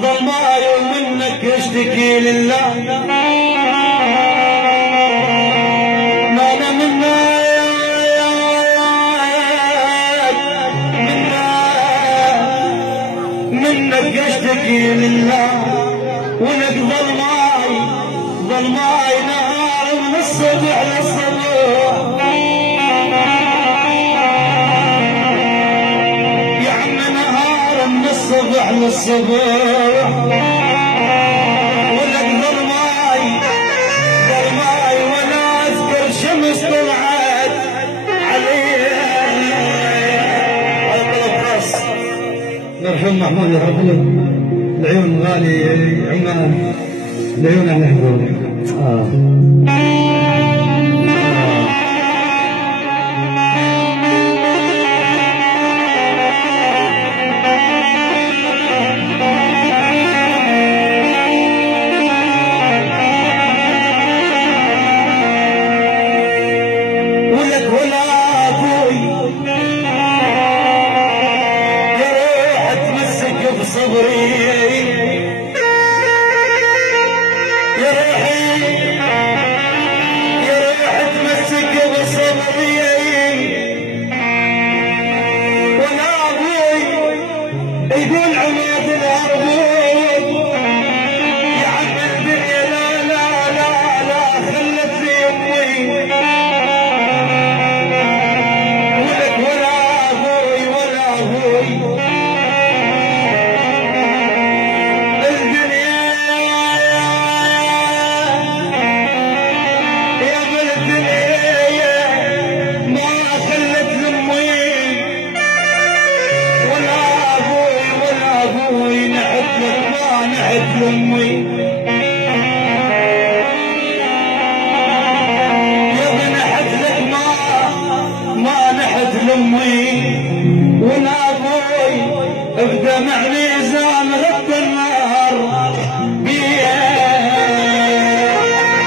ظلماي ومنك اشتكي لله ما انا منك اشتكي لله ولك ظلماي نهار من الصبح للصبح يا عم نهار من الصبح للصبح ولك ظلماي ولا اذكر شمس طلعت علي مرحوم محمود يحب العيون غالي عمان العيون على حضورك ولك ولا ابوي يا روح تمسك بصبري يا روح تمسك بصبري ولا ابوي يقول عماد الهربوب يا عم الدنيا لا خلت لي امي ولك ولا ابوي الدنيا يا بالدنيا ما خلت لامي ولا ابوي نحت لك ما نحت لامي